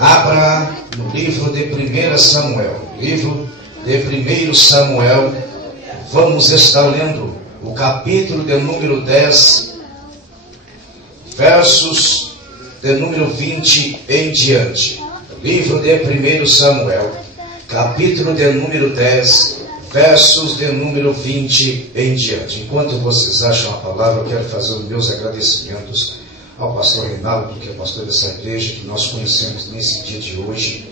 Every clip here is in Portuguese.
Abra no livro de 1 Samuel. Livro de 1 Samuel. Vamos estar lendo o capítulo de número 10, versos de número 20 em diante. Livro de 1 Samuel, capítulo de número 10, versos de número 20 em diante. Enquanto vocês acham a palavra, eu quero fazer os meus agradecimentos ao pastor Reinaldo, que é pastor dessa igreja, que nós conhecemos nesse dia de hoje,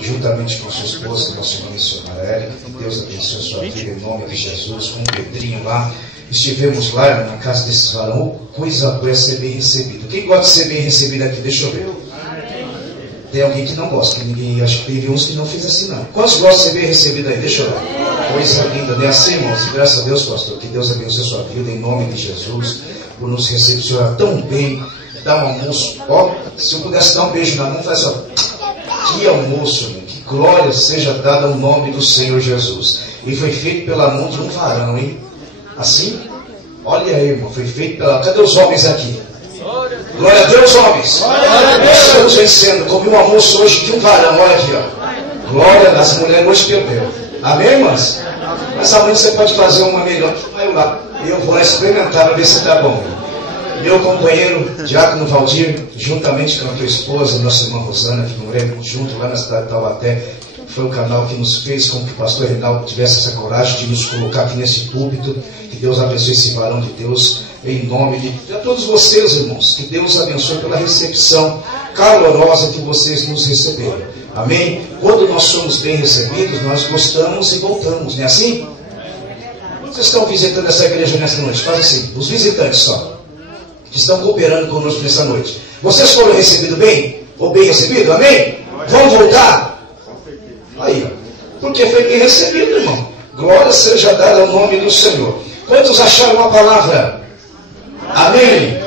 juntamente com sua esposa, nossa irmã missionária Érica. Que Deus abençoe a sua vida em nome de Jesus. Com o Pedrinho lá, estivemos lá na casa desse varão. Coisa boa é ser bem recebido. Quem gosta de ser bem recebido aqui? Deixa eu ver. Tem alguém que não gosta, que ninguém, acho que teve uns que não fez assim não. Quantos gostam de ser bem recebido aí? Deixa eu ver. Coisa linda, não é assim, irmãos? Graças a Deus, pastor, que Deus abençoe a sua vida em nome de Jesus, por nos recepcionar tão bem, dar um almoço. Ó, se eu pudesse dar um beijo na mão, faz só. Que almoço, irmão. Que glória seja dada ao nome do Senhor Jesus. E foi feito pela mão de um varão, hein? Assim? Olha aí, irmão, foi feito pela... Cadê os homens aqui? Glória a Deus, homens. Estamos vencendo. Comi um almoço hoje de um varão, olha aqui, ó. Glória, as mulheres hoje perdeu. Amém, irmãs? Mas amanhã você pode fazer uma melhor. Vai lá. Eu vou lá experimentar para ver se está bom. Meu companheiro, Diácono Valdir, juntamente com a tua esposa, nossa irmã Rosana, que moramos junto lá na cidade de Taubaté, foi o canal que nos fez com que o pastor Reinaldo tivesse essa coragem de nos colocar aqui nesse púlpito. Que Deus abençoe esse varão de Deus, em nome de todos vocês, irmãos. Que Deus abençoe pela recepção calorosa que vocês nos receberam. Amém? Quando nós somos bem recebidos, nós gostamos e voltamos, não é assim? Vocês estão visitando essa igreja nessa noite? Faz assim, os visitantes só, que estão cooperando conosco nessa noite. Vocês foram recebidos bem? Ou bem recebidos? Amém? Vão voltar? Aí, ó. Porque foi bem recebido, irmão. Glória seja dada ao nome do Senhor. Quantos acharam a palavra? Amém?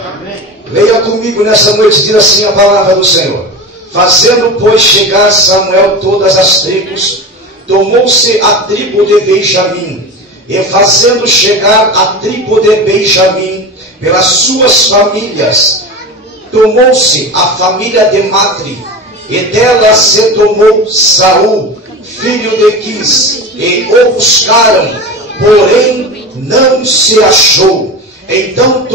Leia comigo nessa noite, diz assim a palavra do Senhor. Fazendo, pois, chegar Samuel todas as tribos, tomou-se a tribo de Benjamim, e fazendo chegar a tribo de Benjamim, pelas suas famílias, tomou-se a família de Matri, e dela se tomou Saul, filho de Quis, e o buscaram, porém não se achou. Então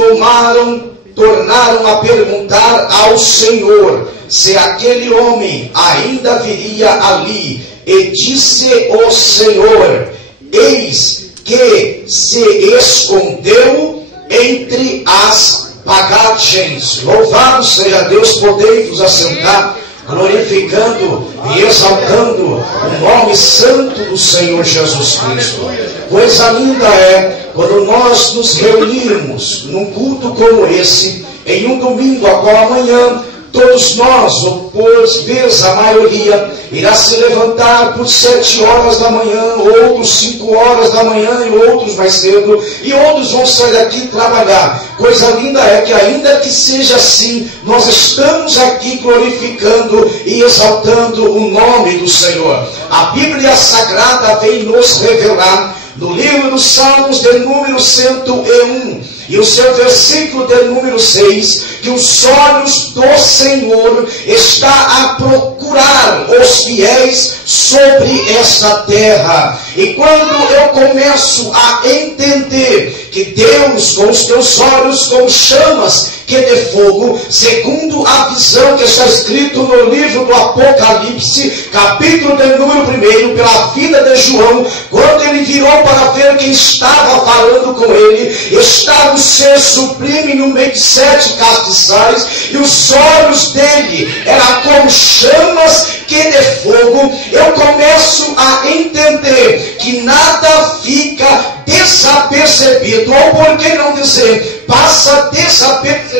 tornaram a perguntar ao Senhor se aquele homem ainda viria ali, e disse o Senhor: eis que se escondeu entre as bagagens. Louvado seja Deus. Podei-vos assentar, glorificando e exaltando o nome santo do Senhor Jesus Cristo. Coisa linda é quando nós nos reunirmos num culto como esse, em um domingo, a qual amanhã todos nós, ou por vezes a maioria, irá se levantar por 7 horas da manhã, outros 5 horas da manhã, e outros mais cedo, e outros vão sair daqui trabalhar. Coisa linda é que, ainda que seja assim, nós estamos aqui glorificando e exaltando o nome do Senhor. A Bíblia Sagrada vem nos revelar, no livro dos Salmos, de número 101, e o seu versículo de número 6, que os olhos do Senhor está a procurar os fiéis sobre esta terra. E quando eu começo a entender que Deus, com os teus olhos como chamas que de fogo, segundo a visão que está escrito no livro do Apocalipse, capítulo de número 1, pela vida de João, quando ele virou para ver quem estava falando com ele, estava um ser sublime no meio de 7 castiçais, e os olhos dele eram como chamas que de fogo. Eu começo a entender que nada fica desapercebido, ou por que não dizer, passa desapercebido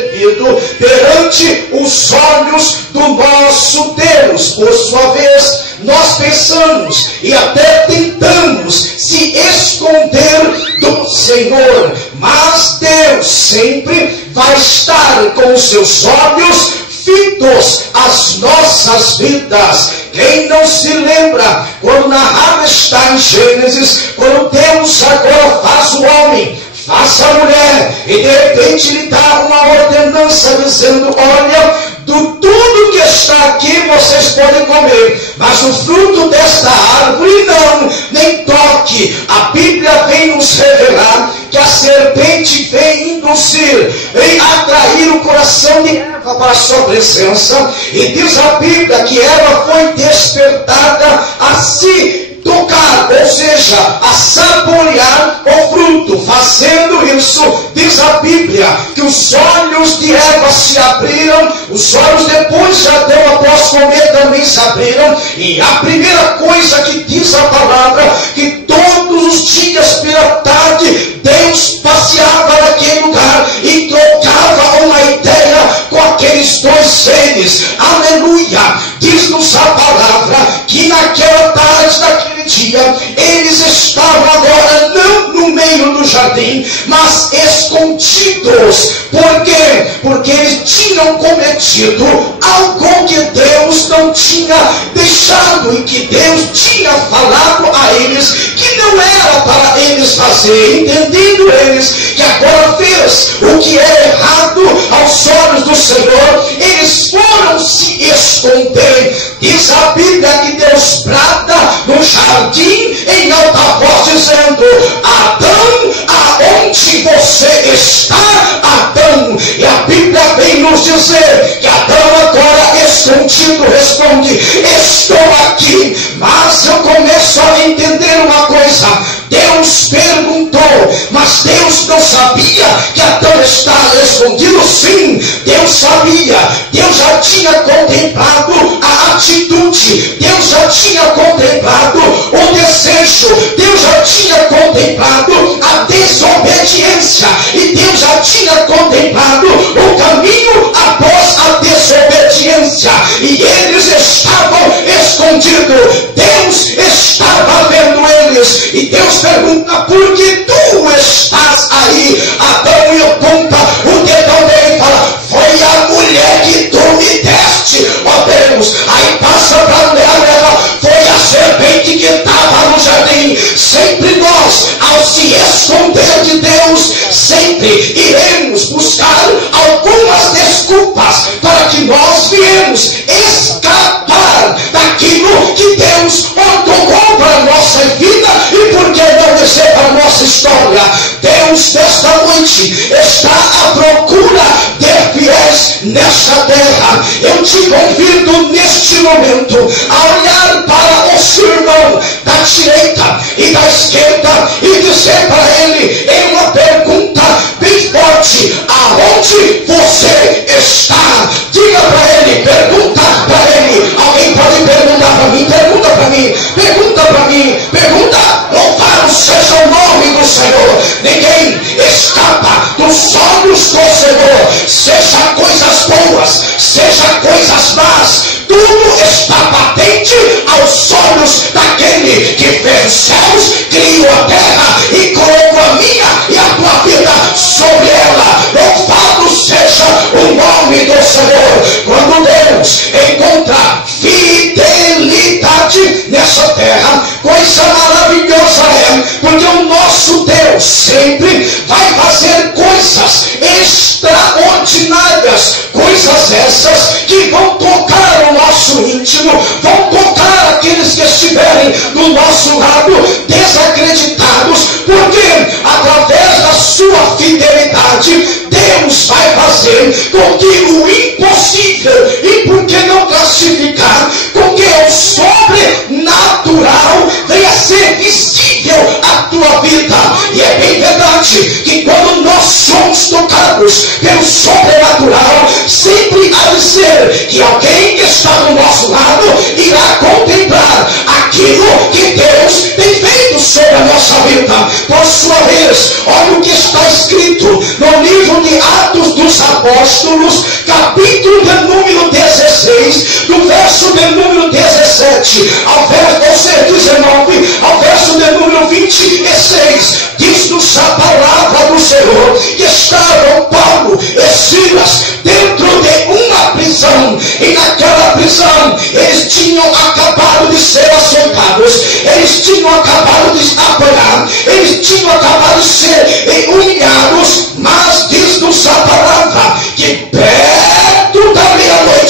perante os olhos do nosso Deus. Por sua vez, nós pensamos e até tentamos se esconder do Senhor, mas Deus sempre vai estar com os seus olhos fitos às nossas vidas. Quem não se lembra, quando narrado está em Gênesis, quando Deus agora faz o homem, faz a mulher, e de repente lhe dá uma ordenança dizendo: olha, tudo que está aqui vocês podem comer, mas o fruto desta árvore não, nem toque. A Bíblia vem nos revelar que a serpente vem induzir, vem atrair o coração de Eva para a sua presença, e diz a Bíblia que Eva foi despertada a se tocar, ou seja, a saborear o fruto. Fazendo isso, diz a Bíblia que os olhos de Eva se abriram, os olhos depois de Adão após comer também se abriram, e a primeira coisa que diz a palavra, que todos os dias pela tarde Deus passeava naquele lugar e trocava uma ideia com aqueles dois seres. Aleluia! Diz-nos a palavra que naquela tarde, naquele dia, eles estavam agora não no meio do jardim, mas escondidos. Por quê? Porque eles tinham cometido algo que Deus não tinha deixado, e que Deus tinha falado a eles que não era para eles fazer. Entendendo eles que agora fez o que é errado aos olhos do Senhor, eles foram se esconder. Diz a Bíblia que Deus brada no jardim em alta voz, dizendo: Adão, aonde você está, Adão? E a Bíblia vem nos dizer que Adão agora escondido responde: estou aqui. Mas eu começo a entender uma coisa: Deus perguntou, mas Deus não sabia que Adão estava escondido? Sim, Deus sabia. Deus já tinha contemplado a atitude, Deus já tinha contemplado o desejo, Deus já tinha contemplado a desobediência, e Deus já tinha contemplado o caminho após a desobediência, e eles estavam escondidos. Deus estava vendo eles, e Deus pergunta: por que tu estás aí, Adão? E aponta o dedão dele e fala: foi a mulher que tu me deste, ó Deus. Aí passa para a mulher dela: foi a serpente que estava no jardim. Sempre nós, ao se esconder de Deus, sempre iremos buscar algumas desculpas para que nós viemos escapar daquilo que Deus ordenou para a nossa vida, e por que não dizer para a nossa história? Deus nesta noite está à procura de fiéis nesta terra. Eu te convido neste momento a olhar para o seu irmão da direita e da esquerda e dizer para ele em uma pergunta bem forte: aonde você está? Diga para ele, pergunta para ele. Alguém pode perguntar para mim? Pergunta para mim, pergunta para mim, pergunta. Louvado seja o nome do Senhor. Ninguém escapa dos olhos do Senhor, seja coisas boas, seja coisas más, tudo está patente aos olhos daquele que fez os céus, criou a terra e colocou a minha e a tua vida sobre ela. Louvado seja o nome do Senhor. Quando Deus encontra fidelidade nessa terra, coisa maravilhosa é, porque o nosso Deus sempre vai fazer coisas extraordinárias, coisas essas que vão tocar o nosso íntimo, vão tocar aqueles que estiverem do nosso lado desacreditados, porque através da sua fidelidade Deus vai fazer com que o impossível, e por que não classificar, com que o sobrenatural venha a ser visível à tua vida. E é bem verdade que quando nós somos tocados pelo sobrenatural, sempre há de ser que alguém que está do nosso lado irá contemplar aquilo que Deus tem feito sobre a nossa vida. Por sua vez, olha o que está escrito no livro de Atos dos Apóstolos, capítulo de número 16, do verso de número 17 ao verso 19, ao verso de número 26. Diz-nos a palavra do Senhor que estavam Paulo e Silas dentro de uma prisão, e naquela prisão eles tinham acabado de ser açoitados, eles tinham acabado de apanhar, eles tinham acabado de ser humilhados, mas diz-nos a palavra que perto da meia-noite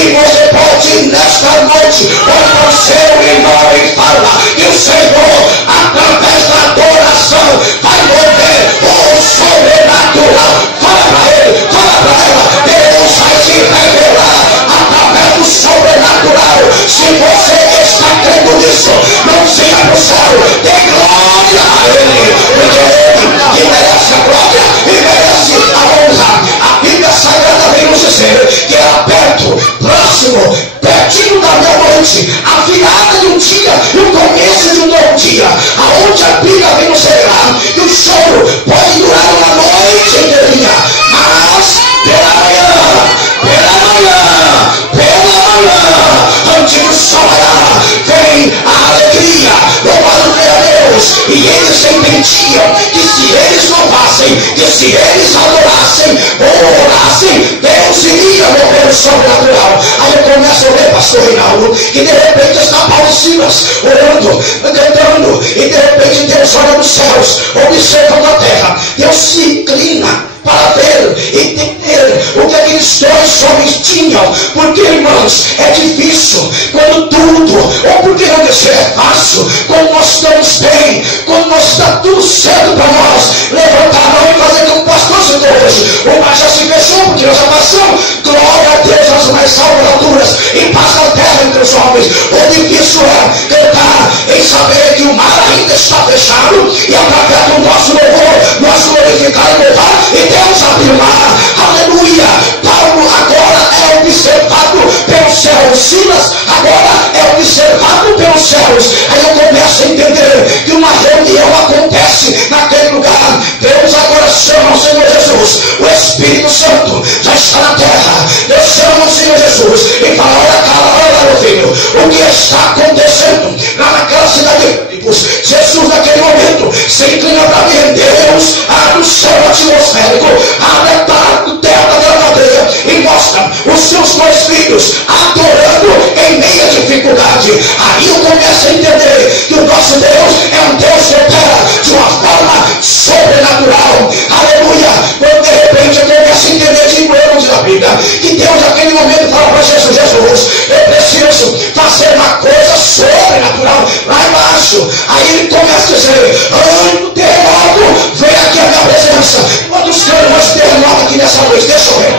E você pode nesta noite, quando o seu irmão e fala que o Senhor, através da adoração, vai mover o sobrenatural. Fala para ele, fala para ela, Deus vai se revelar através do sobrenatural. Se você está crendo nisso, não siga para o céu, dê glória a ele, porque ele que merece a glória e merece a honra. A Bíblia Sagrada vem nos dizer que era perto, próximo, pertinho da meia-noite, a virada de um dia e o começo de um novo dia, aonde a Bíblia vem nos revelar que o choro pode durar uma noite inteirinha, mas pela manhã, antes do sol raiar, vem a alegria, louvado a Deus. E eles entendiam que se eles louvassem, que se eles adorassem ou orassem, Deus iria mover o sobrenatural. Aí eu começo a ler, pastor Reinaldo, que de repente está Paulo e Silas orando, cantando, e de repente Deus olha nos céus, observando a terra. Deus se inclina para ver e entender o que aqueles dois homens tinham. Porque, irmãos, é difícil quando tudo, ou porque não dizer é fácil, quando nós estamos bem, quando nós está tudo certo para nós, levantar a mão e fazer como o pastor citou hoje. O mar já se fechou porque nós já passamos. Glória a Deus nas mais altas alturas, e passa a terra entre os homens. O difícil é cantar em saber que o mar ainda está fechado, e através do nosso louvor nós glorificar e louvar, e Deus abriu o mar. Aleluia. Paulo agora é observado pelos céus. Silas agora é observado pelos céus. Aí eu começo a entender que uma reunião acontece naquele lugar. Deus agora chama o Senhor Jesus. O Espírito Santo já está na terra. Deus chama o Senhor Jesus e fala: olha cá, olha meu filho, o que está acontecendo lá naquela cidade de Filipos. Jesus naquele momento se inclina para mim. Deus abre o céu atmosférico, abre a terra da cadeia e mostra os seus dois filhos adorando em meia dificuldade. Aí eu começo a entender que o nosso Deus é um Deus que opera de uma forma sobrenatural. Aleluia. Quando de repente eu começo a entender de erros da Bíblia, que Deus naquele momento fala para Jesus: eu preciso fazer uma coisa sobrenatural lá embaixo. Aí ele começa a dizer: antes do terremoto, vem aqui a minha presença. Quantos creem nesse terremoto aqui nessa noite? Deixa eu ver.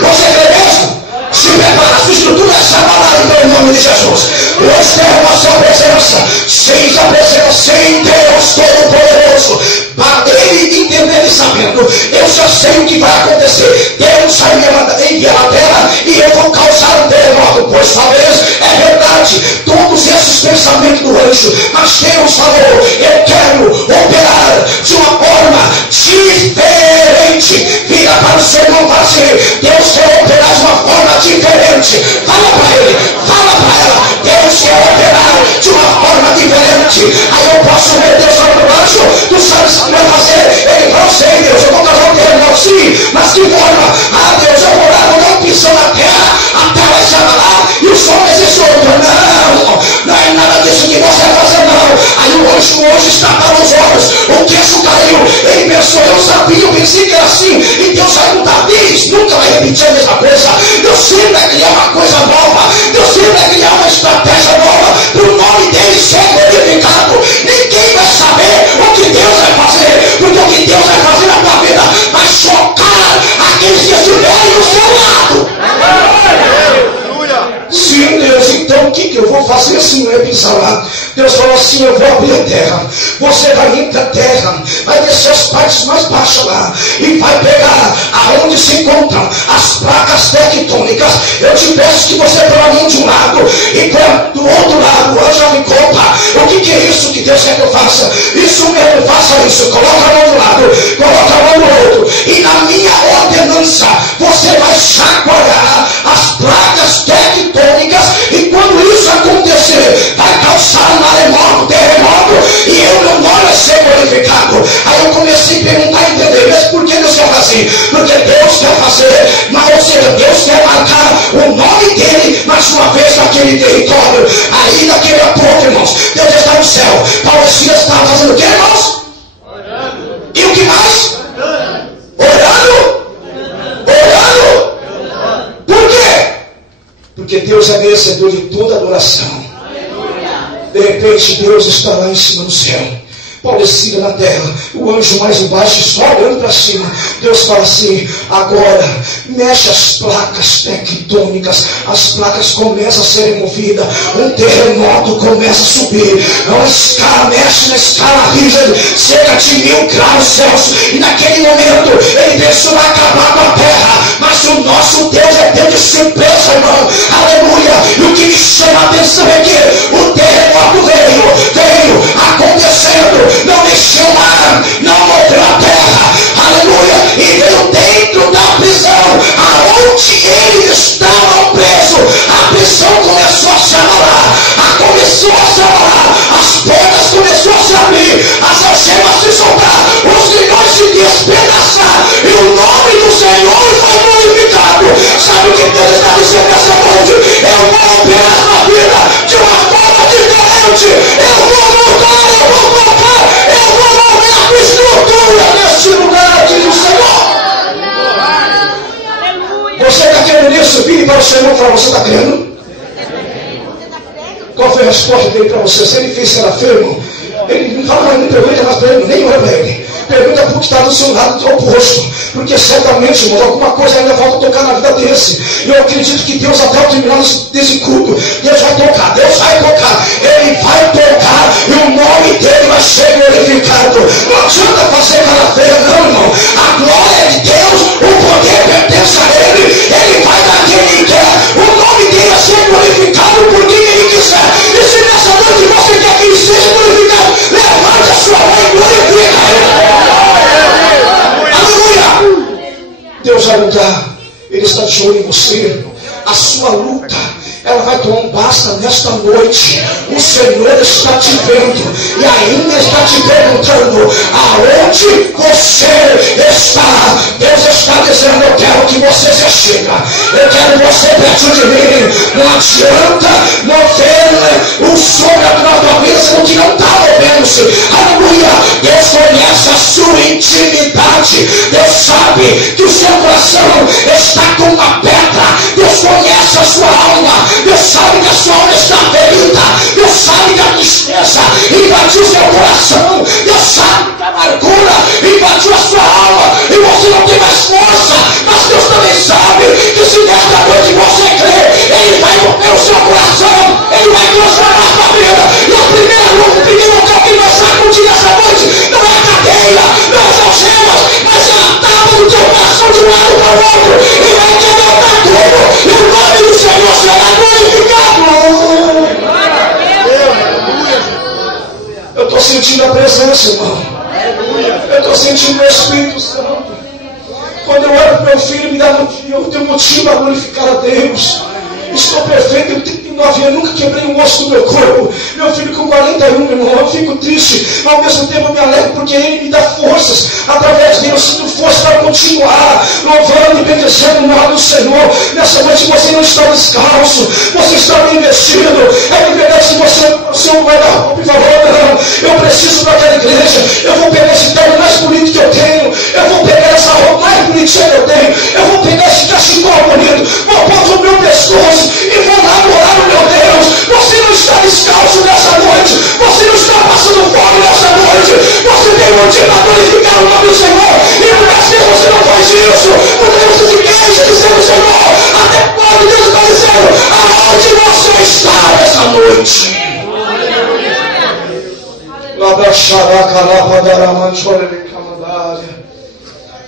Você crê mesmo? Se prepara, a sua estrutura é chamalada então, em nome de Jesus. Hoje temos a sua presença, sem a presença, sem Deus Todo-Poderoso, para ele entender e sabendo, eu já sei o que vai acontecer. Deus vai me enviar a terra e eu vou causar um terremoto. Pois talvez é verdade todos esses pensamentos do anjo, mas Deus falou: eu quero operar de uma forma diferente. Vira para o seu irmão para dizer: Deus quer operar de uma forma diferente. Fala para ele, fala para ela: Deus quer operar de uma forma diferente. Aí eu posso ver Deus lá para baixo. Tu sabes o que vai fazer? Ele não sei, Deus, eu vou causar um terremoto, sim, mas que forma? Ah, Deus, eu vou lá, vou dar um pisão na terra, a terra vai se abalar e os homens se soltam. Não é nada disso que você vai fazer, não. Aí o anjo está para os olhos, o queixo caiu, ele pensou: eu sabia, eu pensei que era assim, e Deus vai mudar. Deus nunca vai repetir a mesma coisa. Deus sempre vai criar uma coisa nova, Deus sempre vai criar uma estratégia nova para o nome dele ser glorificado. Ninguém vai saber o que Deus vai fazer, porque o que Deus vai fazer na tua vida vai chocar aqueles que estiverem do seu lado. Sim, Deus, então o que eu vou fazer assim? Não é pensar lá. Deus falou assim: eu vou abrir a terra, você vai ir para a terra, vai descer as partes mais baixas lá e vai pegar aonde se encontram as placas tectônicas. Eu te peço que você põe a mão de um lado e põe do outro lado. O anjo me conta: o que é isso que Deus quer que eu faça? Isso mesmo, faça isso. Coloca a mão de um lado, coloca a mão do outro, e na minha ordenança você vai chacoalhar as placas tectônicas, e quando isso acontecer, vai causar um maremoto, terremoto, e eu, meu nome vai ser glorificado. Aí eu comecei a perguntar e entender: mas por que Deus quer fazer? Porque Deus quer fazer, mas, ou seja, Deus quer marcar o nome dele mais uma vez naquele território. Aí daquele a pouco, irmãos, Deus está no céu. Paulo e Silas estavam fazendo o que, irmãos? Orando. E o que mais? Orando. Orando. Por quê? Porque Deus é merecedor de toda adoração. De repente Deus está lá em cima do céu, Palestina na terra, o anjo mais embaixo está olhando para cima. Deus fala assim: agora mexe as placas tectônicas, as placas começam a ser removidas, um terremoto começa a subir, uma escala, mexe na escala rígida, cerca de 1000 graus Celsius, e naquele momento ele pensou vai acabar com a terra, mas o nosso Deus é Deus de surpresa, irmão, aleluia. E o que me chama a atenção é que o terremoto veio acontecendo, não mexeu o mar, não moveu a terra, aleluia, e veio dentro da prisão, aonde ele estava preso. A prisão começou a se abalar, as portas começaram a se abrir, as algemas se soltar, os grilhões se despedaçar, e o nome do Senhor foi glorificado. Sabe o que Deus está dizendo nessa noite? Eu vou operar na vida de uma forma diferente, eu vou voltar, eu vou mover a tua estrutura nesse lugar, diz o Senhor. Você está querendo nisso? Vire para o Senhor e fala: você está crendo? Qual foi a resposta dele para você? Se ele fez que era firme, ele não fala, não pergunta mais para ele, nem olha para ele. Pergunta para o que está do seu lado oposto, porque certamente, irmão, alguma coisa ainda falta tocar na vida desse. E eu acredito que Deus, até o terminar desse culto, Deus vai tocar, ele vai tocar, e o nome dele vai ser glorificado. Não adianta fazer cara feia, não, irmão. A glória é de Deus, o poder pertence a ele vai dar quem ele quer, o nome dele vai ser glorificado por quem ele quiser. E se nessa noite você quer que ele seja glorificado, levante a sua mão e glorifica ele. Deus vai lutar, Ele está de olho em você. A sua luta, ela vai tomar um basta nesta noite. O Senhor está te vendo e ainda está te perguntando aonde você está. Deus está dizendo: eu quero que você se chega, eu quero você perto de mim. Não adianta não ver o sobrenatural da bênção que não está movendo-se. Aleluia. Deus conhece a sua intimidade, Deus sabe que o seu coração está com uma pedra, Deus conhece a sua alma, Deus sabe que a sua alma está ferida, Deus sabe que a tristeza invadiu seu coração, Deus sabe que a amargura invadiu a sua alma e você não tem mais força. Mas Deus também sabe que se nesta noite você crê, Ele vai mover o seu coração, Ele vai transformar a sua vida. E a primeira luta, o primeiro local que vai sacudir nessa noite não é a cadeia, não é as algemas, mas é a tábua do teu coração de um lado para o outro, e vai quebrar tudo, e o nome do Senhor será glorificado. Eu estou sentindo a presença, irmão. Eu estou sentindo o Espírito Santo. Quando eu olho para o meu filho, eu tenho motivo a glorificar a Deus. Estou perfeito, eu tenho 39 anos, nunca quebrei um osso do meu corpo. Meu filho com 41, meu irmão, eu fico triste, mas ao mesmo tempo eu me alegro, porque Ele me dá forças. Através dele eu sinto força para continuar louvando e bendizendo o nome do Senhor. Nessa noite você não está descalço, você está bem vestido. É de verdade que você não vai dar roupa e falar: não, eu preciso daquela igreja, eu vou pegar esse terno mais bonito que eu tenho, eu vou pegar essa roupa mais bonitinha que eu tenho, eu vou pegar esse cachecol bonito, vou pôr no meu pescoço e vou lá adorar o meu Deus. Você não está descalço nessa noite, você não está passando fome nessa noite, você tem motivo a glorificar o nome do Senhor. E por que você não faz isso? Porque você se queixa dizendo: Senhor, até quando? Deus está dizendo: aonde você está nessa noite?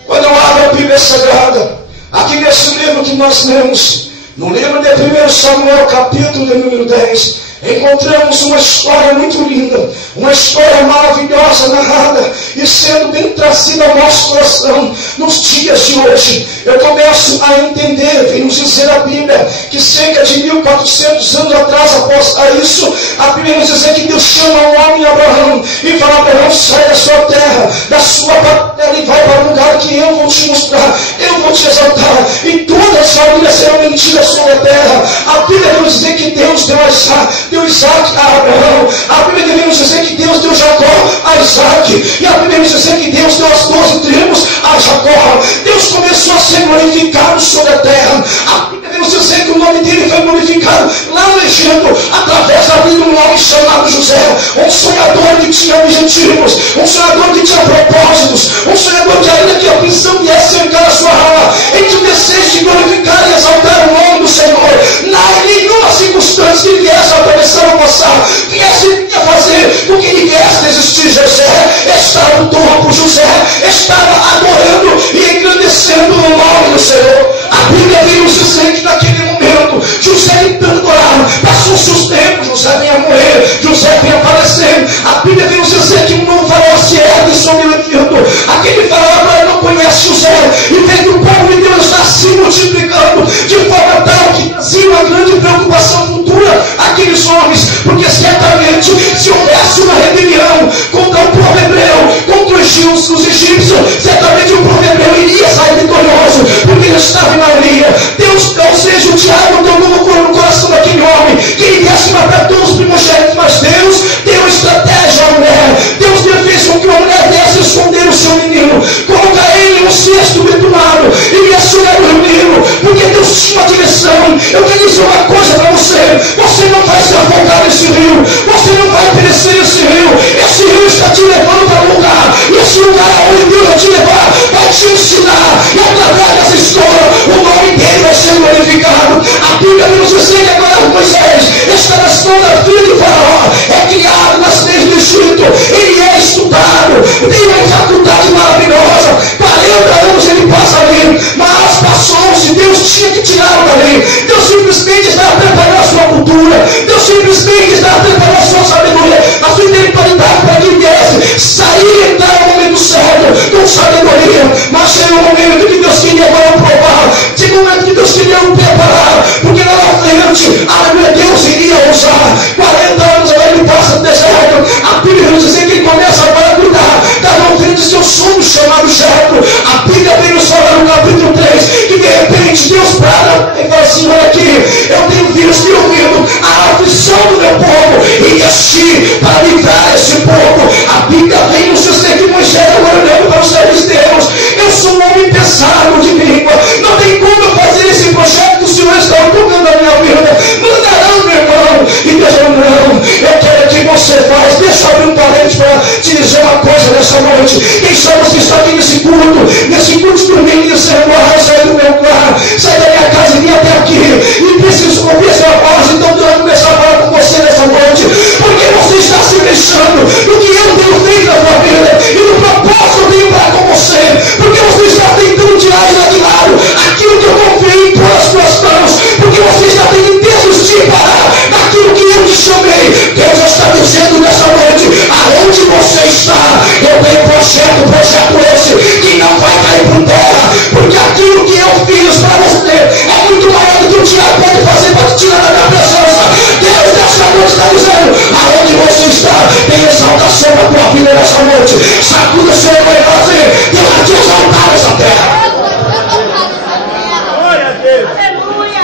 Quando eu abro a Bíblia Sagrada, aqui nesse livro que nós lemos, no livro de 1 Samuel, capítulo de número 10, encontramos uma história muito linda, uma história maravilhosa narrada e sendo bem trazida ao nosso coração nos dias de hoje. Eu começo a entender, vem nos dizer a Bíblia, que cerca de 1400 anos atrás, após isso, a Bíblia nos diz que Deus chama o homem Abraão e fala: Abraão, sai da sua terra, da sua parentela e vai para um lugar que eu vou te mostrar, eu vou te exaltar, e todas as famílias serão mentiras sobre a terra. A Bíblia nos diz que Deus deu Isaac a Abraão. A Bíblia deve nos dizer que Deus deu Jacó a Isaac. E a Bíblia nos diz que Deus deu as 12 tribos a Jacó. Deus começou a ser glorificado sobre a terra. A Bíblia deve nos dizer que o nome dele foi glorificado glorificado lá no Egito, através da vida de um homem chamado José, um sonhador que tinha objetivos, um sonhador que tinha propósitos, um sonhador que ainda que a prisão viesse cercar a sua alma, em que o desejo de glorificar e exaltar o nome do Senhor, em nenhuma circunstância que ele viesse atravessar ou passar, viesse a fazer com que ele viesse desistir. José estava no topo, José estava adorando e engrandecendo o nome do Senhor. A Bíblia vem nos dizer que naquele momento, José tentando orar, passou-se os tempos, José vinha morrer, José vinha aparecer. A Bíblia vem nos dizer que um novo faraó se ergue sobre o Egito. Aquele faraó agora não conhece José, e vê que o povo de Deus está se multiplicando de forma tal que trazia uma grande preocupação futura àqueles homens, porque certamente se houvesse uma rebelião contra o povo hebreu, contra os egípcios, certamente o povo hebreu iria sair vitorioso, porque ele estava em maioria. Deus, ou seja, o diabo tomou no coração daquele homem que ele viesse matar todos os primogênitos, mas Deus deu estratégia à mulher. Deus fez com que a mulher viesse esconder o seu menino, colocar ele em um cesto betumado e viesse olhar o menino, porque Deus tinha uma direção. Eu quero dizer uma coisa para você não vai se afogar nesse rio, você não vai perecer nesse rio. Esse rio está te levando para um lugar, e esse lugar aonde Deus vai te levar, vai te ensinar, e através dessa história o nome dele vai ser glorificado. A Bíblia nos diz que agora Moisés está na história da filha de Faraó, é criado nas leis do Egito, ele é estudado, tem uma faculdade maravilhosa, 40 anos ele passa ali, mas passou-se, Deus tinha que tirá-lo dali. Deus simplesmente estava preparando a sua cultura, Deus simplesmente estava preparando a sua sabedoria, a sua intelectualidade para que viesse sair e entrar no momento certo, com sabedoria. Mas chegou o momento que Deus queria agora provar, chegou o momento que Deus queria o preparar, porque lá na frente, Deus iria usar. 40 anos agora ele passa no deserto. A Bíblia nos diz que ele começa agora a cuidar da doutrina de seu sonho chamado Jetro. A Bíblia vem nos falar no capítulo 3 que de repente Deus para e fala assim: olha aqui, eu tenho visto e ouvido a aflição do meu povo e desci para livrar esse povo. A Bíblia vem nos dizer que Moisés agora olhando para os céus de Deus: eu sou um homem pesado de língua, não tem como eu fazer esse projeto que o Senhor está tocando na minha vida. Mandarão, meu irmão. E Deus falou: não, eu quero que você faz. Deixa eu abrir um parente para te dizer uma coisa nessa noite. Quem sabe você está aqui nesse culto dormindo e dizendo: sai do meu carro, sai da minha casa e vim até aqui e preciso ouvir essa voz. Então Deus vai começar a falar com você nessa noite, porque você está se deixando do que eu tenho feito na sua vida e do propósito eu tenho para com você, porque você está tentando tirar de lado aquilo que eu confiei em as suas mãos, porque você está tentando desistir daquilo que eu te chamei. Deus está dizendo nessa noite: aonde você está, eu tenho projeto esse que não vai cair por terra, porque aquilo que eu fiz para você é muito maior do que o diabo pode fazer para te tirar da minha presença. Deus nessa noite está dizendo: aonde você está, tem exaltação na tua vida nessa noite. Sacuda o Senhor vai fazer, Deus vai te exaltar nessa terra. Glória a Deus. Aleluia.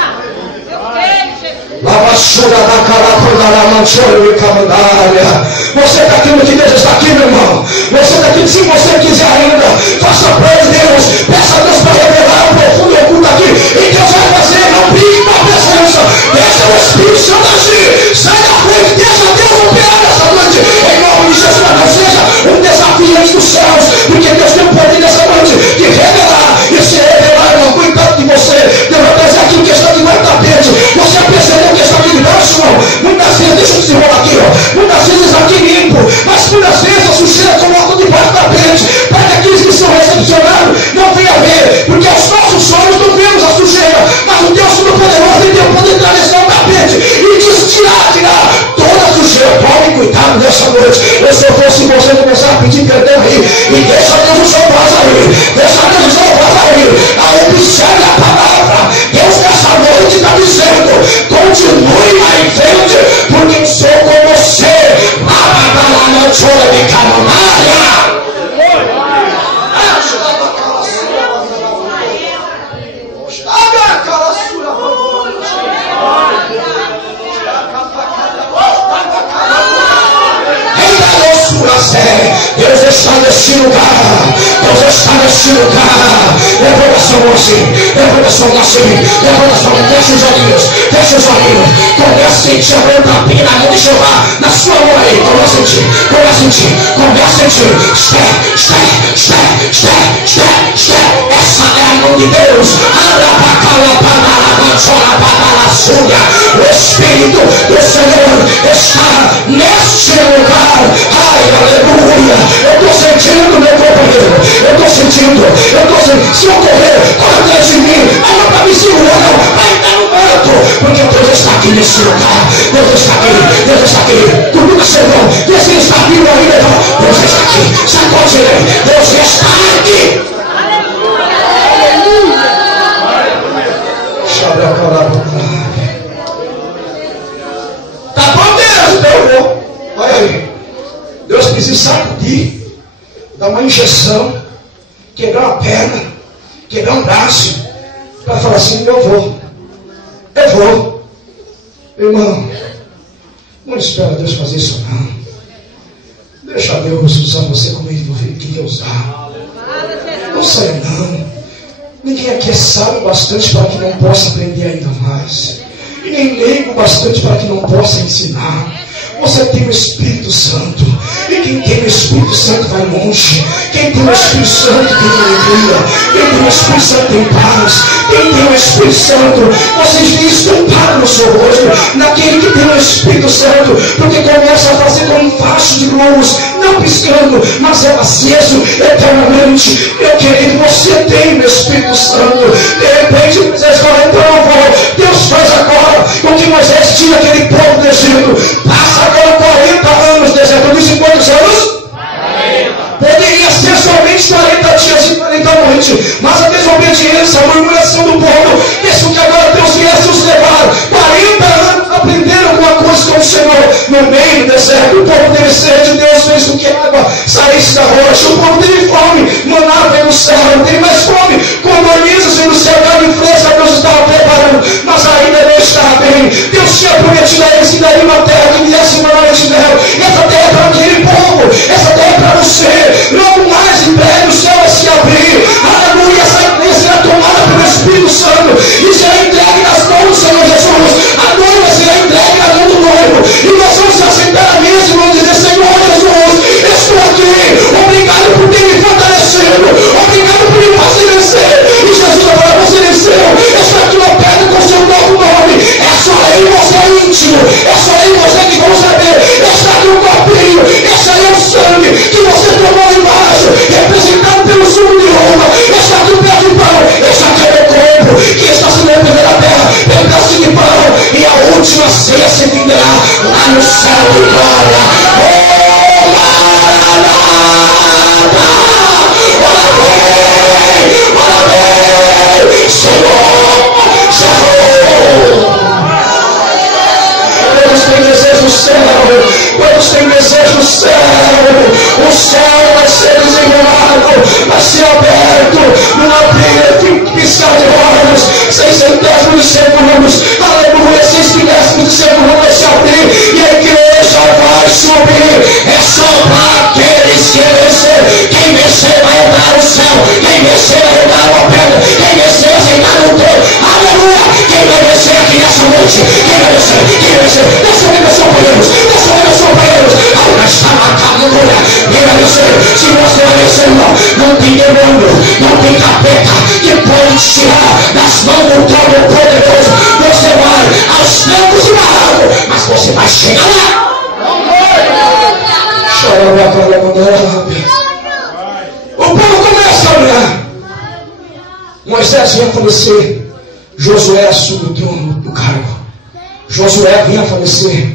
Você está aqui no que Deus está aqui, meu irmão. Você está aqui, se você quiser ainda, faça para Deus, peça a Deus para revelar o profundo e oculto aqui, e Deus vai fazer. Não brinque com a presença, deixa o Espírito Santo agir, sai da frente, deixa Deus operar nessa noite, em nome de Jesus. Não seja um desafio antes dos céus, porque Deus tem o poder nessa noite de revelar, e se revelar, irmão, cuidado de você. Deus vai trazer aquilo que está debaixo do tapete. Você percebeu que está aqui debaixo, irmão? Muitas vezes, deixa eu te enrolar aqui, ó. Muitas vezes aqui limpo, mas muitas vezes a sujeira coloca debaixo do tapete, para que aqueles que são recepcionados não venham ver, porque aos nossos olhos não vemos a sujeira, mas o Deus Todo-Poderoso tem o poder de atravessar o tapete e tirar toda a sujeira. Tome cuidado nessa noite. Eu se eu fosse você começar a pedir perdão aí, e deixa Deus o seu voz aí, deixa Deus o seu voz aí, observe a palavra. Deus nessa noite está dizendo: continue aí em frente, porque eu sou com você. Não chora de canonária. Deus está nesse lugar, Deus está nesse lugar. Levou sua mão assim. Levanta sua mão assim. Levanta sua mão. Fecha os olhinhos. Fecha os olhinhos. Começa a sentir a mão tapinha na mão de Jeová. Na sua mão aí. Começa a sentir. Começa a sentir. Começa a sentir. Essa é a mão de Deus. O Espírito do Senhor está neste lugar. Ai, aleluia. Eu estou sentindo, meu companheiro. Eu estou sentindo. Se eu correr, corre atrás de mim. Mas não para me segurar, não. Vai dar no manto. Porque Deus está aqui nesse lugar. Deus está aqui. Deus está aqui. Cuida seu irmão. Vê se ele está vivo aí, meu irmão. Deus está aqui. Sacode ele. Deus está aqui. Tá bom, Deus, então eu vou. Olha aí. Deus precisa sacudir, dar uma injeção, quebrar uma perna, quebrar um braço, para falar assim: eu vou. Irmão, não espera Deus fazer isso, não. Deixa Deus usar você como Ele quer usar. Não saia, não. Ninguém aqui é sábio bastante para que não possa aprender ainda mais. E nem leigo bastante para que não possa ensinar. Você tem o Espírito Santo. E quem tem o Espírito Santo vai longe. Quem tem o Espírito Santo tem alegria. Quem tem o Espírito Santo tem paz. Quem tem o Espírito Santo, vocês veem estampado no seu rosto, naquele que tem o Espírito Santo, porque começa a fazer como um facho de luz, não piscando, mas é aceso eternamente. Meu querido, você tem o Espírito Santo. De repente Moisés fala: então eu vou. Deus faz agora com que Moisés tire aquele povo do Egito. Passa agora 40 anos no deserto. Eu disse quantos anos? Poderia ser somente 40 dias e 40 noites, mas a desobediência, a murmuração do povo fez com que agora Deus viesse os levar 40 anos, aprenderam alguma coisa com o Senhor no meio do deserto. O povo teve sede, Deus fez com que a água saísse da rocha. O povo teve fome, maná veio do céu. Não teve mais fome, codornizes veio do céu, carne fresca Deus estava preparando, mas ainda não estava bem. Deus tinha prometido a eles que daria uma terra que viesse maná de mel. Essa terra é para aquele povo, essa terra é para você. Logo mais em breve o céu vai se abrir. Aleluia. Essa igreja será tomada pelo Espírito Santo e será entregue nas mãos do Senhor Jesus. A noiva será entregue na mão do noivo. E nós vamos assentar a mesa e vamos dizer: Senhor Jesus, estou aqui. Obrigado por ter me fortalecido. Obrigado por me fazer vencer. E Jesus agora você venceu. Está aqui no perto com o seu novo nome. É só aí você é íntimo. É só aí você que vão saber. Está aqui o copinho. Esse aí é o sangue que você tomou embaixo, representado pelo sumo de Roma. Está aqui o pé de pão. Está aqui o corpo que está sendo representado na terra. Pedaço de pão. E a última ceia se vingará lá no céu de glória. Quantos têm desejo do céu? Quantos têm desejo do céu? O céu vai ser desenrolado, vai ser aberto, numa briga de piscar de olhos, 6 centésimos de segundos, aleluia, 6 milésimos de segundo vai se abrir e a igreja vai subir. É só para aqueles que vencer. Quem vencer vai entrar no céu, quem vencer vai entrar na pedra, quem vencer vai entrar no trono. Aleluia. Quem vai vencer aqui nessa noite? Quem vai vencer? Quem vai vencer? Dessa vez meus companheiros, dessa vez meus companheiros. Agora está marcado, aleluia. Quem vai vencer? Se você vai vencer, irmão, não tem demônio, não tem capeta que pode tirar das mãos do trono poderoso. Você vai aos trancos de barranco, mas você vai chegar lá. O povo começa a olhar. Moisés vinha falecer. Josué assume o trono do cargo. Josué vinha falecer.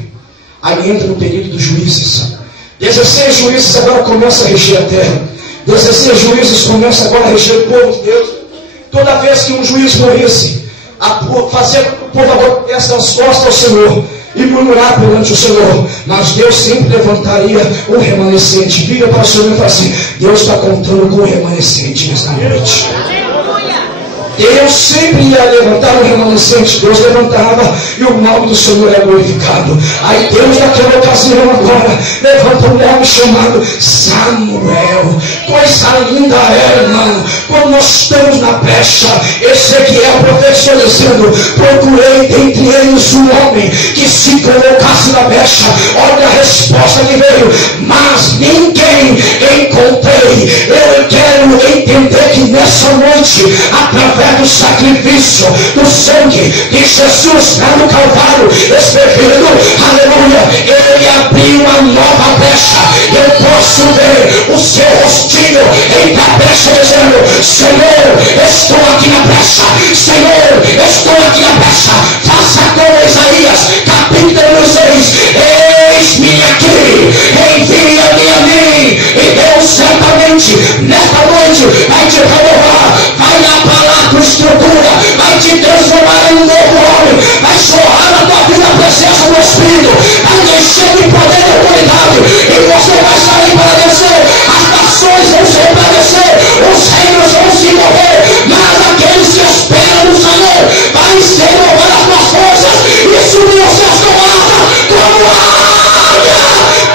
Aí entra no período dos juízes. 16 juízes agora começam a reger a terra. 16 juízes começam agora a reger o povo de Deus. Toda vez que um juiz morresse, fazer o povo agora essa as costas ao Senhor e murmurar perante o Senhor, mas Deus sempre levantaria o remanescente. Vira para o Senhor e fala assim: Deus está contando com o remanescente nesta noite. Deus sempre ia levantar um remanescente. Deus levantava e o nome do Senhor é glorificado. Aí Deus, naquela ocasião agora, levanta um homem chamado Samuel. Coisa linda é, irmão, quando nós estamos na brecha. Ezequiel profetizou dizendo: procurei dentre eles um homem que se colocasse na brecha. Olha a resposta que veio: mas ninguém encontrei. Eu quero entender que nessa noite, através do sacrifício do sangue de Jesus lá no Calvário, escrevendo, aleluia, ele abriu uma nova brecha. Eu posso ver o seu rostinho entre a brecha dizendo: Senhor, estou aqui na brecha. Senhor, estou aqui na brecha. Faça como Isaías, capítulo 6. Eis-me aqui, envia-me a mim. E Deus certamente nesta noite vai te renovar, vai abalar a tua estrutura, vai te transformar em um novo homem, vai soar na tua vida a presença do Espírito, vai descer de poder e autoridade, e você vai sair para descer. As nações vão se embrandecer, os reinos vão se mover, mas aqueles que esperam no Senhor vai se renovar as tuas forças e subir os seus tomadas como águia.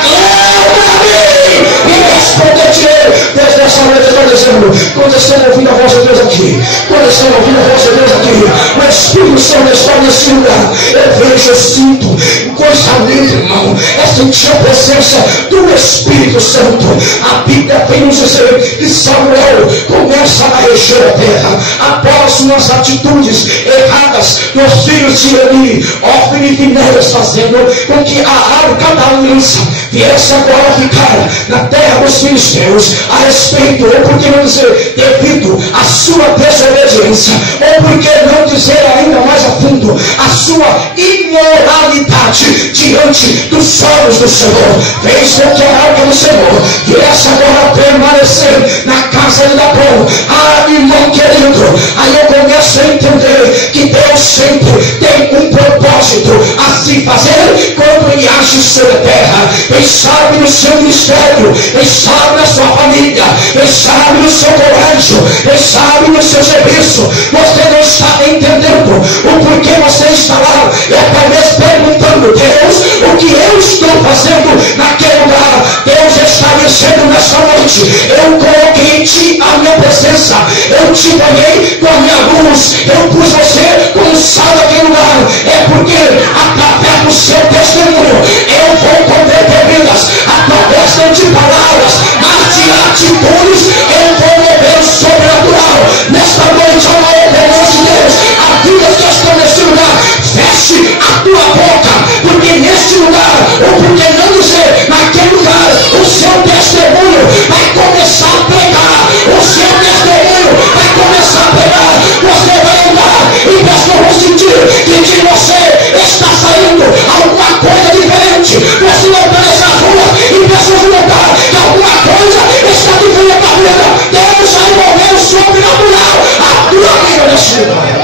Glória a mim! E responder-te. Deus nessa noite está dizendo: quando estão ouvindo a voz de Deus aqui, quando estão ouvindo a voz de Deus aqui, o Espírito Santo está nesse lugar. Eu vejo, eu sinto coisa linda, irmão, é sentir a presença do Espírito Santo. A Bíblia vem nos dizer que Samuel começa a reger a terra após umas atitudes erradas dos filhos de Eli, Ofni e Finéias, fazendo com que a arca da aliança viesse agora ficar na terra dos filisteus. A respeito, ou por que não dizer, devido à sua desobediência, ou por que não dizer ainda mais a fundo, a sua imoralidade diante dos olhos do Senhor, fez com que a arca do Senhor viesse agora a permanecer na casa de Labão. Ah, irmão querido, aí eu começo a entender que Deus sempre tem um propósito a se fazer quando Ele age sobre a terra. Ele sabe no seu ministério, Ele sabe na sua família, Ele sabe no seu colégio, Ele sabe no seu serviço. Você não está entendendo o porquê você está lá, e talvez perguntando: Deus, o que eu estou fazendo naquele lugar? Deus está dizendo nessa noite: eu coloquei em ti a minha presença, eu te banhei com a minha luz, eu pus você como sal daquele lugar. É porque através do seu testemunho eu vou converter vidas, através não de palavras, mas de atitudes. Eu vou mover o sobrenatural nesta noite. Ao poder de Deus, a vida que está neste lugar, feche a tua boca, porque neste lugar, ou porque não dizer, naquele lugar, o seu testemunho vai começar a pegar, o seu testemunho vai começar a pegar. Você vai andar e pessoas vão sentir que de você está saindo alguma coisa diferente. Você vai andar nessa rua e pessoas vão notar que alguma coisa está diferente da vida. Deus vai mover o sobrenatural a tua vida nesse lugar.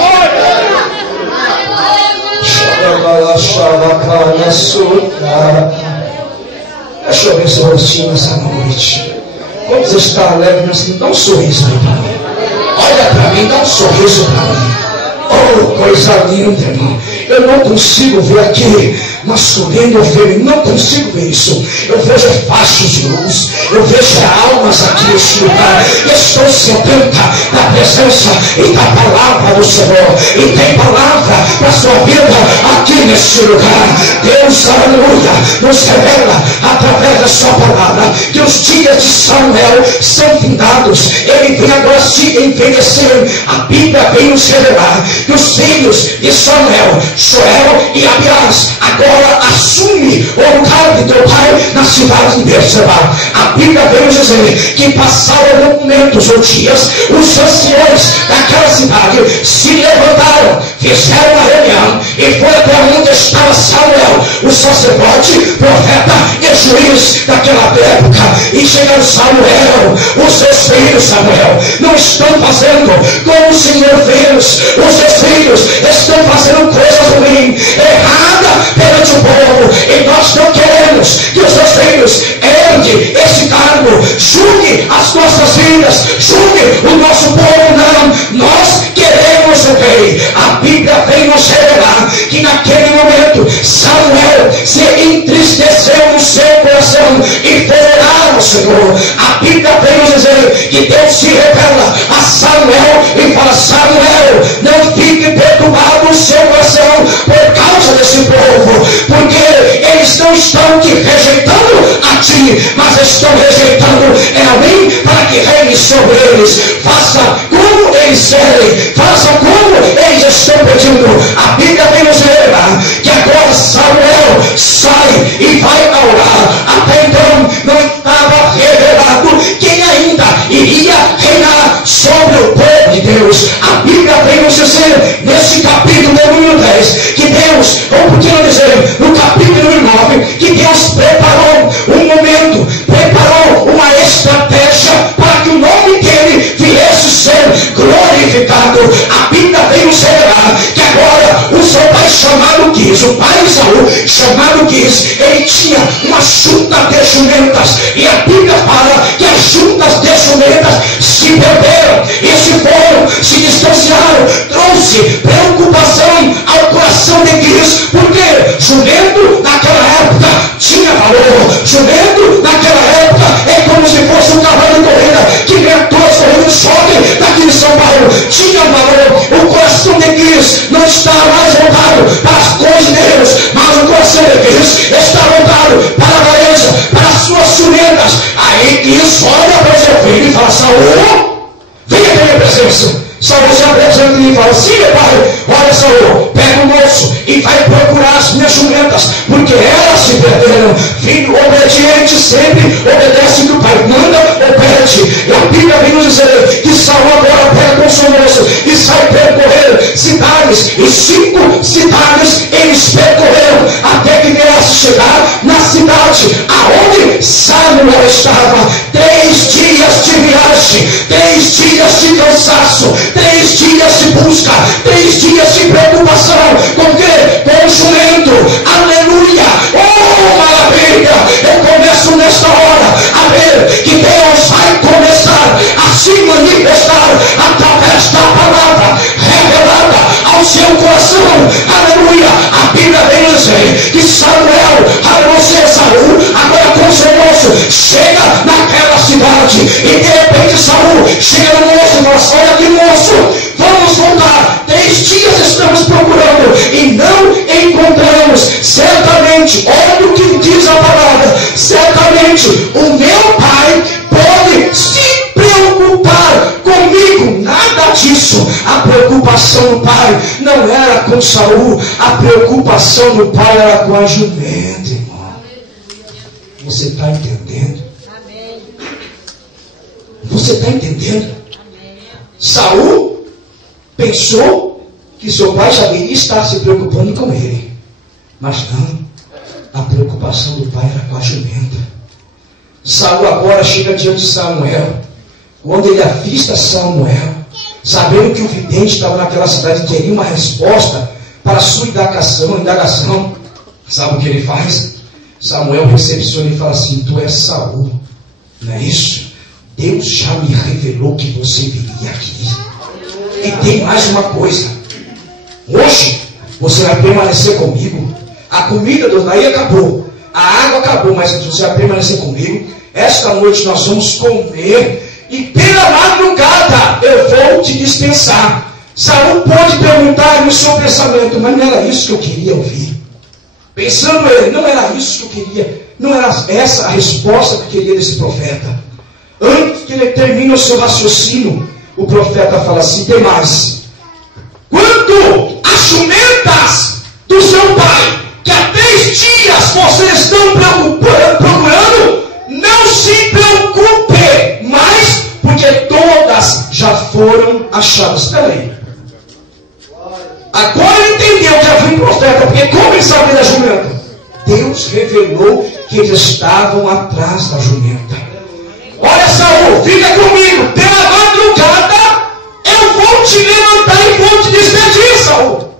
Deixa eu ver seu rostinho essa noite. Quando você está alegre, dá um sorriso aí para mim. Olha para mim, dá um sorriso para mim. Oh, coisa linda, irmão. Eu não consigo ver aqui masculino ou feminino, não consigo ver isso. Eu vejo fachos de luz, eu vejo almas aqui neste lugar. Estou sedenta da presença e da palavra do Senhor, e tem palavra para a sua vida aqui neste lugar. Deus, aleluia, nos revela através da sua palavra que os dias de Samuel são findados. Ele vem agora se envelhecer. A Bíblia vem nos revelar que os filhos de Samuel, Joel e Abiás, agora assume o lugar de teu pai na cidade de Berseba. A Bíblia vem nos dizer que passaram momentos ou dias, os anciões daquela cidade se levantaram, fizeram uma reunião e foi até onde estava Samuel, o sacerdote, profeta e juiz daquela época, e chegaram: Samuel, os seus filhos, Samuel, não estão fazendo como o Senhor fez. Os seus filhos estão fazendo coisas ruins, erradas perante o povo, e nós não queremos que os seus filhos herdem esse cargo, julgue as nossas vidas, julgue o nosso povo. Não, nós queremos dizer, a Bíblia vem nos revelar que naquele momento Samuel se entristeceu no seu coração e foi orar ao Senhor. A Bíblia vem nos dizer que Deus se revela a Samuel e fala: Samuel, não fique perturbado o seu coração por causa desse povo, porque eles não estão te rejeitando a ti, mas estão rejeitando a mim para que reine sobre eles. Faça como eles querem, faça como eles estão pedindo. A Bíblia vem nos revelar que agora Samuel sai e vai orar. Até então não estava revelado quem ainda iria reinar sobre o povo de Deus. A Bíblia vem nos dizer nesse capítulo número 10 que Deus, ou por que não dizer no capítulo número 9, que Deus preparou um momento, preparou uma estratégia para que o nome dele viesse ser glorificado. A Bíblia vem nos revelar que agora o seu pai chamado Quis, o pai de Saul chamado Quis, ele tinha uma junta de jumentas, e a Bíblia fala que as juntas de jumentas se perderam e se foram, se distanciaram. Trouxe preocupação ao coração de Quis, porque jumento naquela época tinha valor. Jumento naquela época é como se fosse um cavalo de corrida que inventou essa corrida de choque daqui de São Paulo. Tinha valor. O coração de Quis não está mais voltado para as coisas de Deus, mas o coração de Quis está voltado para a beleza, para as suas jumentas. Aí Quis olha para o seu filho e fala: Saul, venha para a minha presença. Saul se apresenta e fala: sim, meu pai. Olha, Saul, pega o moço e vai procurar as minhas jumentas, porque elas se perderam. Filho obediente sempre obedece o que o pai manda, obede. E a Bíblia vem nos dizer que Saul agora pega com o seu moço e sai percorrer cidades, e 5 cidades eles percorreram até que viesse chegar na cidade aonde Samuel estava. 3 dias de viagem, 3 dias de cansaço, 3 dias de busca, 3 dias de preocupação. Com o quê? Com o jumento. Aleluia! Oh, maravilha! Eu começo nesta hora a ver que Deus vai começar a se manifestar através da palavra revelada ao seu coração. Aleluia! A Bíblia vem dizer que Samuel, aleluia, Saul, agora com seu moço, chega naquela cidade, e de repente Saul chega no moço e fala: olha aqui, moço, vamos voltar. 3 dias estamos procurando e não encontramos. Certamente, olha o que diz a palavra, certamente o meu pai pode se preocupar comigo. Nada disso. A preocupação do pai não era com Saul, a preocupação do pai era com a jumenta, irmão. Você está entendendo? Você está entendendo? Saul pensou que seu pai já deveria estar se preocupando com ele, mas não. A preocupação do pai era com a jumenta. Saul agora chega diante de Samuel. Quando ele avista Samuel, sabendo que o vidente estava naquela cidade e queria uma resposta para a sua indagação, sabe o que ele faz? Samuel recepciona e fala assim: tu és Saul, não é isso? Deus já me revelou que você viria aqui. E tem mais uma coisa: hoje você vai permanecer comigo. A comida do daí acabou, a água acabou, mas você vai permanecer comigo. Esta noite nós vamos comer, e pela madrugada eu vou te dispensar. Saul pode perguntar no seu pensamento: mas não era isso que eu queria ouvir. Pensando ele, não era isso que eu queria, não era essa a resposta que eu queria desse profeta. Antes que ele termine o seu raciocínio, o profeta fala assim: tem mais. Quanto às jumentas do seu pai, que há 3 dias vocês estão procurando, não se preocupe mais, porque todas já foram achadas. Espera aí. Agora ele entendeu que havia um profeta, porque como ele sabia da jumenta? Deus revelou que eles estavam atrás da jumenta. Olha, Saul, fica comigo. Pela madrugada eu vou te levantar e vou te despedir, Saul.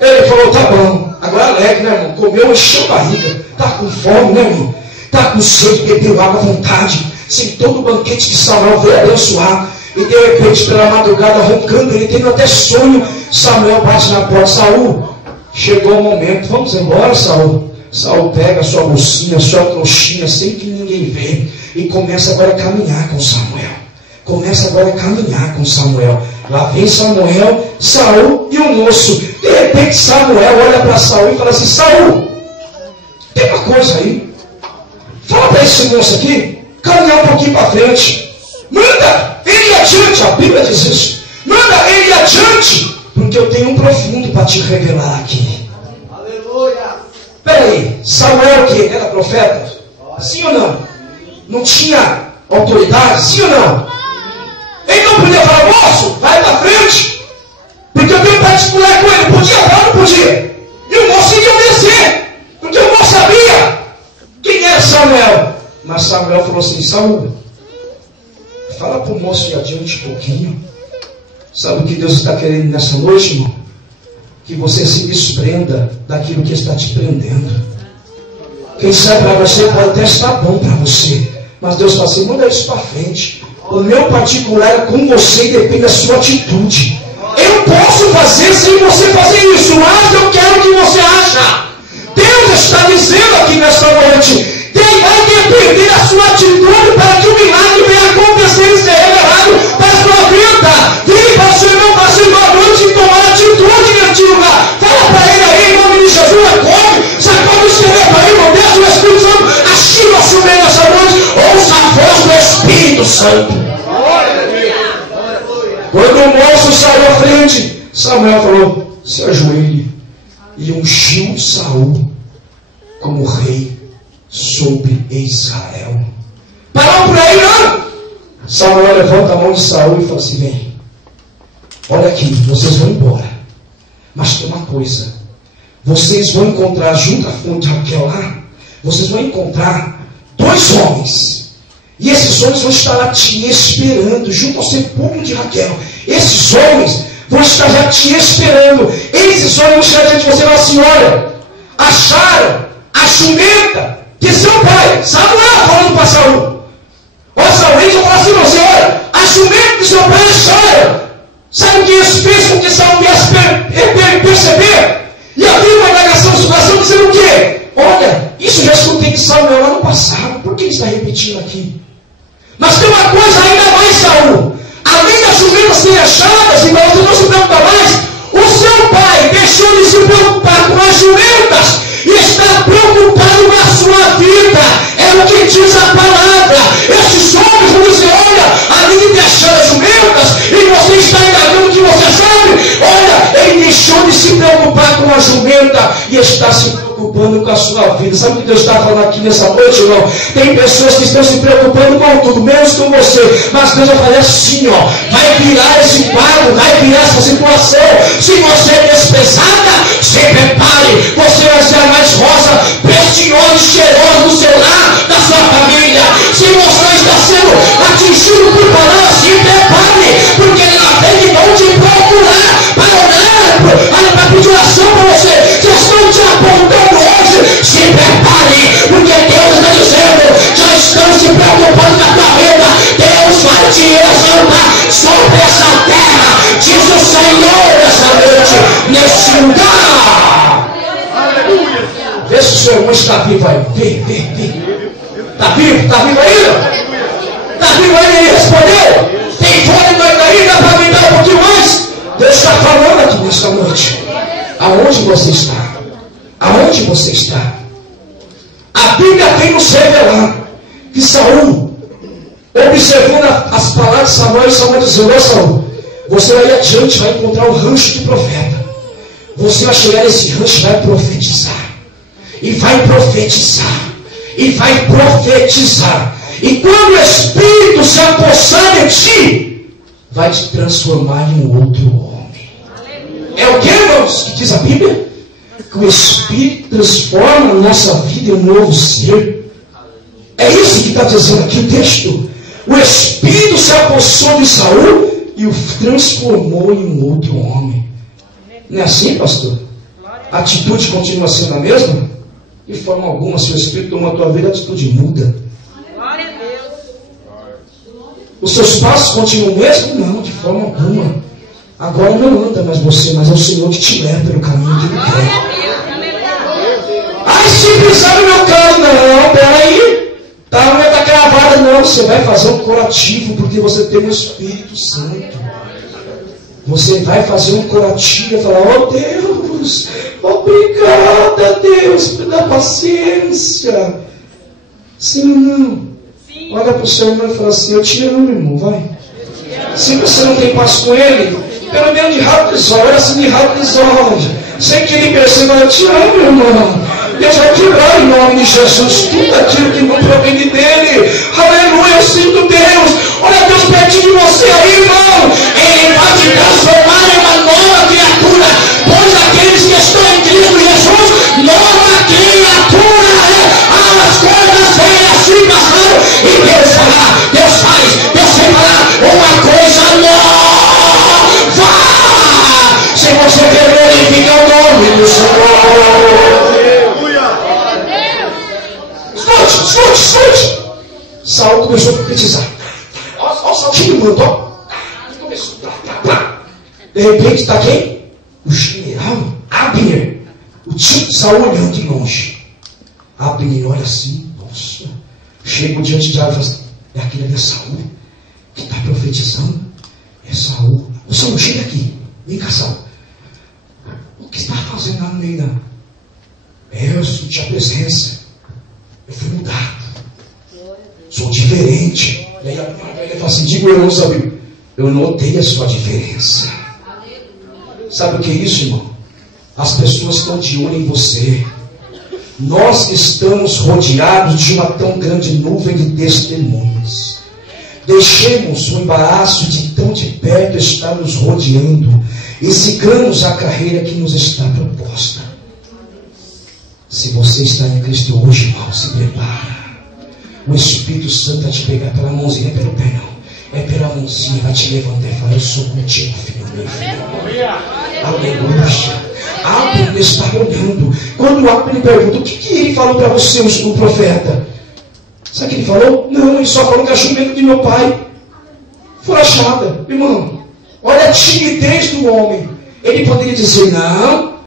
Ele falou: tá bom. Agora alegre, né, irmão? Comeu, encheu a barriga. Tá com fome, né, irmão? Tá com sede, bebeu água à vontade. Sem todo o banquete que Samuel veio abençoar. E de repente, pela madrugada, roncando, ele tendo até sonho, Samuel bate na porta. Saul, chegou o momento, vamos embora, Saul. Saul pega a sua bolsinha, a sua trouxinha, sem que ninguém vê, e começa agora a caminhar com Samuel. Começa agora a caminhar com Samuel. Lá vem Samuel, Saul e o moço. De repente Samuel olha para Saul e fala assim: Saul, tem uma coisa aí. Fala para esse moço aqui caminhar um pouquinho para frente. Manda ele adiante, a Bíblia diz isso. Manda ele adiante, porque eu tenho um profundo para te revelar aqui. Aleluia. Peraí, Samuel que era profeta? Sim ou não? Não tinha autoridade? Sim ou não? Ele não podia falar: moço, vai para frente, porque eu tenho um particular com ele. Podia falar ou não podia? E o moço ia obedecer, porque o moço sabia quem era Samuel. Mas Samuel falou assim: Saul, fala para o moço ir adiante um pouquinho. Sabe o que Deus está querendo nessa noite, irmão? Que você se desprenda daquilo que está te prendendo. Quem sabe para você pode até estar bom para você, mas Deus fala assim: manda isso para frente. O meu particular é com você e depende da sua atitude. Eu posso fazer sem você fazer isso, mas eu quero que você acha. Deus está dizendo aqui nesta noite: vai depender da sua atitude para que o milagre venha acontecer e ser revelado para a sua vida. Vem para o seu irmão, para a sua irmã noite e tomar atitude neste lugar. Fala para ele aí, em nome de Jesus, acorde, sacode o cerebro aí, irmão, Deus, o Espírito Santo, ativa o seu meio nessa noite, ouça a voz do Espírito Santo. Quando o moço saiu à frente, Samuel falou: se ajoelhe, e ungiu Saul como rei sobre Israel. Parou por aí, não? Samuel levanta a mão de Saul e fala assim: vem, olha aqui, vocês vão embora, mas tem uma coisa, vocês vão encontrar junto à fonte de Raquel lá, vocês vão encontrar 2 homens, e esses homens vão estar lá te esperando junto ao sepulcro de Raquel. Esses homens vão estar já te esperando. Esses homens vão chegar diante de você e falar assim: olha, acharam a jumenta que seu pai, Samuel falando para Saul. Olha, Saul, eles vão falar assim: você, olha, a jumenta que seu pai acharam. Sabe o que isso fez com que Saul viesse perceber? E havia uma indagação de situação dizendo o quê? Olha, isso já escutei de Samuel lá no passado, por que ele está repetindo aqui? Mas tem uma coisa ainda mais, Saul. Além das jumentas serem achadas, e você não se preocupa mais, o seu pai deixou de se preocupar com as jumentas e está preocupado com a sua vida. É o que diz a palavra. Esses homens vão dizer: olha, além de deixar as jumentas, e você está indagando o que você sabe, olha, ele deixou de se preocupar com a jumenta e está se preocupando com a sua vida. Sabe o que Deus está falando aqui nessa noite, irmão? Tem pessoas que estão se preocupando com tudo, menos com você. Mas Deus vai fazer assim, ó, vai virar esse quadro, vai virar essa situação. Se você é desprezada, se prepare, você vai ser a mais rosa, preciosa e cheirosa do seu lar, da sua família. Se você está sendo atingido por palavras, se prepare, porque ele lá vem e vão te procurar para orar, para pedir oração para você. Já estão te apontando hoje, se prepare, porque Deus está dizendo: já estão se preocupando com a tua vida. Deus vai te exaltar sobre essa terra, diz o Senhor essa noite, neste lugar. Vê se o seu irmão está vivo aí. Vem. Está vivo? Está vivo ainda? Está vivo ainda? Ele respondeu. Tem fôlego ainda para me dar um pouquinho mais? Deus está falando aqui nesta noite. Aonde você está? Aonde você está? A Bíblia tem nos revelar que Saul, observando as palavras de Samuel, Samuel dizendo: ó Saul, você vai adiante, vai encontrar o rancho do profeta. Você vai chegar nesse rancho e vai profetizar. E vai profetizar. E vai profetizar. E quando o Espírito se apossar de ti, vai te transformar em um outro homem. É o que, irmãos, que diz a Bíblia? Que o Espírito transforma a nossa vida em um novo ser. É isso que está dizendo aqui o texto. O Espírito se apossou de Saul e o transformou em um outro homem. Não é assim, pastor? A atitude continua sendo a mesma? De forma alguma, se o Espírito toma a tua vida, a atitude muda. Glória a Deus. Os seus passos continuam o mesmo? Não, de forma alguma. Agora não anda mais você, mas é o Senhor que te leva pelo caminho que Ele quer. Ai, se pisar no meu carro, não, peraí. Tá, não está cravada, não. Você vai fazer um curativo, porque você tem o Espírito Santo. Você vai fazer um curativo e falar: oh Deus, obrigada, Deus, pela paciência. Sim ou não? Sim. Olha para o seu irmão e fala assim: eu te amo, irmão, vai. Se você não tem paz com ele, pelo menos de rápido olha assim, de rápido olhos. Sem que ele perceba: eu te amo, irmão. Deus vai tirar em nome de Jesus tudo aquilo que não provém dele. Aleluia, eu sinto Deus. Olha Deus pertinho de você aí, irmão. Ele vai te transformar em uma nova criatura. Pois aqueles que estão em Cristo Jesus, nova criatura é. As coisas velhas se passaram. E Deus fará, Deus faz, Deus fará uma coisa nova. Se você quer glorificar o nome do Senhor. Escute! Saul começou a profetizar. Olha o Saul mandou. Começou. De repente está quem? O general Abner. O tio Saul olhando de longe. Abner olha assim. Nossa. Chega diante de Abner e fala assim: é aquele ali, é Saul que está profetizando? É Saul. O Saul, chega aqui. Vem cá, Saul. O que está fazendo lá no meio da... Eu senti a presença. Eu fui mudado. Sou diferente. E aí ele fala assim: digo eu, sabe? Eu notei a sua diferença. Sabe o que é isso, irmão? As pessoas estão de olho em você. Nós estamos rodeados de uma tão grande nuvem de testemunhas. Deixemos o embaraço de tão de perto estar nos rodeando e sigamos a carreira que nos está proposta. Se você está em Cristo hoje, irmão, se prepara. O Espírito Santo vai te pegar pela mãozinha, não é pelo pé não. É pela mãozinha, vai te levantar e falar: eu sou contigo, filho meu, filho. Aleluia. Abner está olhando. Quando Abner pergunta: o que ele falou para você, o profeta? Sabe o que ele falou? Não, ele só falou que achou medo de meu pai. Foi achada. Irmão, olha a timidez do homem. Ele poderia dizer: não,